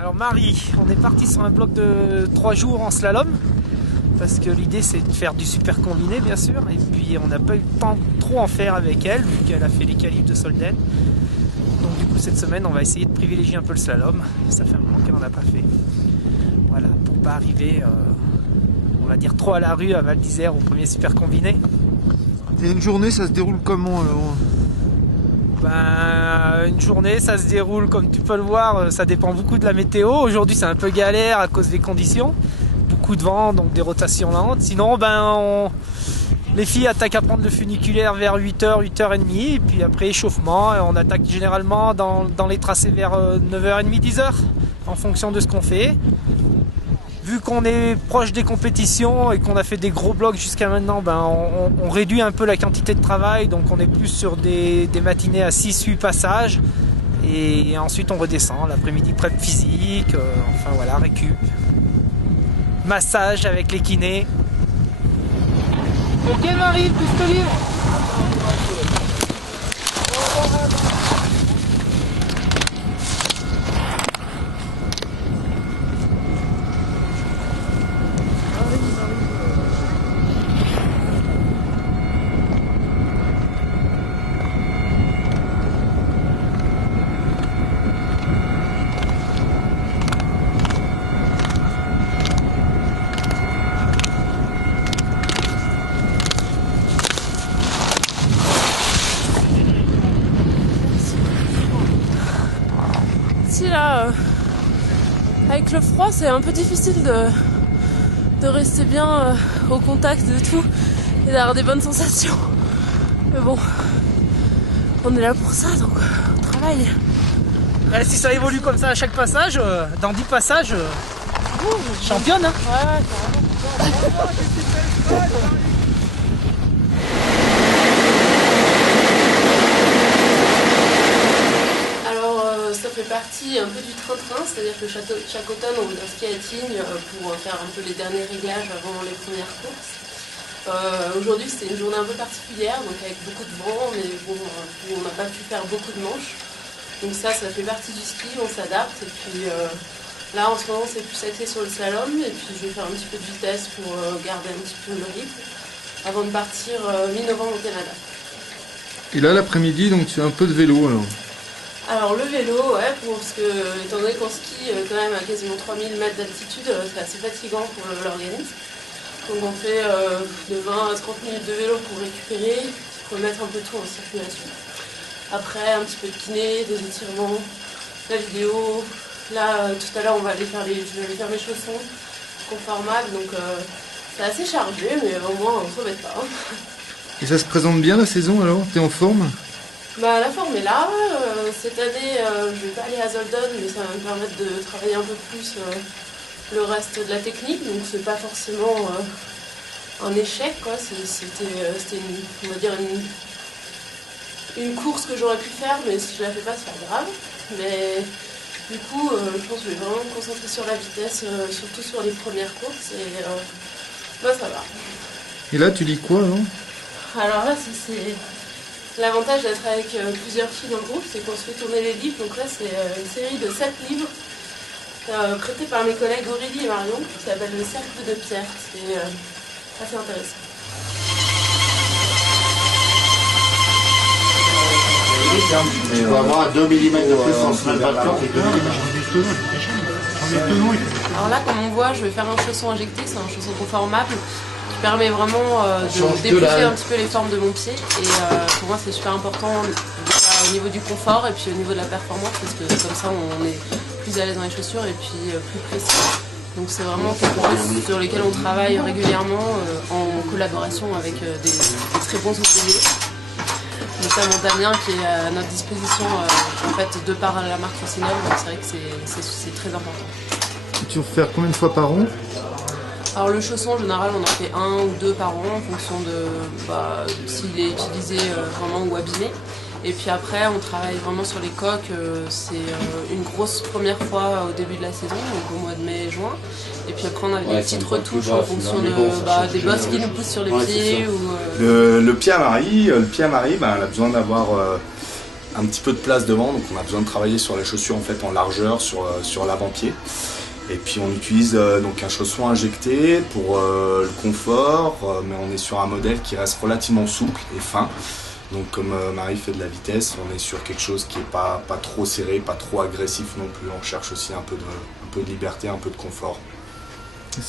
Alors Marie, on est parti sur un bloc de 3 jours en slalom parce que l'idée c'est de faire du super combiné bien sûr, et puis on n'a pas eu le temps de trop en faire avec elle vu qu'elle a fait les qualifs de Solden. Donc du coup cette semaine on va essayer de privilégier un peu le slalom, ça fait un moment qu'elle n'en a pas fait. Voilà, pour pas arriver on va dire trop à la rue à Val d'Isère au premier super combiné. Et une journée ça se déroule comment alors? Une journée ça se déroule comme tu peux le voir, ça dépend beaucoup de la météo. Aujourd'hui c'est un peu galère à cause des conditions, beaucoup de vent donc des rotations lentes. Sinon les filles attaquent à prendre le funiculaire vers 8h, 8h30 et puis après échauffement et on attaque généralement dans les tracés vers 9h30, 10h en fonction de ce qu'on fait. Vu qu'on est proche des compétitions et qu'on a fait des gros blocs jusqu'à maintenant, on réduit un peu la quantité de travail, donc on est plus sur des matinées à 6-8 passages et ensuite on redescend, l'après-midi prep physique, enfin voilà, récup, massage avec les kinés. Ok Marie, plus te livre. Là, avec le froid, c'est un peu difficile de rester bien au contact de tout et d'avoir des bonnes sensations. Mais bon, on est là pour ça, donc on travaille. Et si ça évolue comme ça à chaque passage, dans 10 passages, championne hein. Ouais, carrément. Ça fait partie un peu du train-train, c'est-à-dire que chaque automne on vient skier à Tignes pour faire un peu les derniers réglages avant les premières courses. Aujourd'hui c'était une journée un peu particulière, donc avec beaucoup de vent, mais bon, on n'a pas pu faire beaucoup de manches. Donc ça fait partie du ski, on s'adapte. Et puis là en ce moment c'est plus axé sur le slalom, et puis je vais faire un petit peu de vitesse pour garder un petit peu le rythme avant de partir mi-novembre au Canada. Et là l'après-midi donc tu fais un peu de vélo alors? Alors le vélo, ouais, parce que étant donné qu'on skie quand même à quasiment 3000 mètres d'altitude, c'est assez fatigant pour l'organisme. Donc on fait de 20 à 30 minutes de vélo pour récupérer, pour mettre un peu tout en circulation. Après un petit peu de kiné, des étirements, la vidéo. Là tout à l'heure je vais aller faire mes chaussons conformables, donc c'est assez chargé, mais au moins on ne s'embête pas. Et ça se présente bien la saison alors? T'es en forme? La forme est là. Cette année, je vais pas aller à Zolden, mais ça va me permettre de travailler un peu plus le reste de la technique. Donc c'est pas forcément un échec, quoi. C'était on va dire une course que j'aurais pu faire, mais si je la fais pas, c'est pas grave. Mais du coup, je pense que je vais vraiment me concentrer sur la vitesse, surtout sur les premières courses, et ça va. Et là, tu lis quoi alors? Alors là, c'est l'avantage d'être avec plusieurs filles dans le groupe, c'est qu'on se fait tourner les livres. Donc là, c'est une série de 7 livres prêtés par mes collègues Aurélie et Marion, qui s'appelle Le Cercle de Pierre. C'est assez intéressant. Tu vas avoir 2 mm de plus en semaine pas de temps. Alors là, comme on voit, je vais faire un chausson injecté, c'est un chausson conformable qui permet vraiment de dépouiller un petit peu les formes de mon pied. Et pour moi, c'est super important au niveau du confort et puis au niveau de la performance, parce que comme ça, on est plus à l'aise dans les chaussures et puis plus précis. Donc c'est vraiment quelque chose sur lequel on travaille régulièrement en collaboration avec des très bons ouvriers, notamment Damien qui est à notre disposition en fait de par la marque Rossignol. Donc c'est vrai que c'est très important. Tu vas faire combien de fois par an? Alors le chausson en général on en fait 1 ou 2 par an en fonction de s'il est utilisé vraiment ou abîmé. Et puis après on travaille vraiment sur les coques, c'est une grosse première fois au début de la saison, donc au mois de mai et juin. Et puis après on a des petites retouches en fonction des bosses qui nous poussent sur les pieds. Ou, le pied à Marie, elle a besoin d'avoir un petit peu de place devant, donc on a besoin de travailler sur la chaussure en fait en largeur sur l'avant-pied. Et puis on utilise donc un chausson injecté pour le confort, mais on est sur un modèle qui reste relativement souple et fin. Donc comme Marie fait de la vitesse, on est sur quelque chose qui n'est pas trop serré, pas trop agressif non plus. On cherche aussi un peu de liberté, un peu de confort.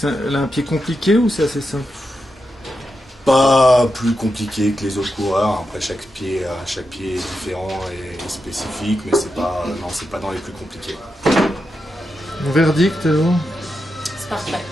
Elle a un pied compliqué ou c'est assez simple? Pas plus compliqué que les autres coureurs. Après chaque pied est différent et spécifique, mais c'est pas dans les plus compliqués. Mon verdict alors? C'est parfait.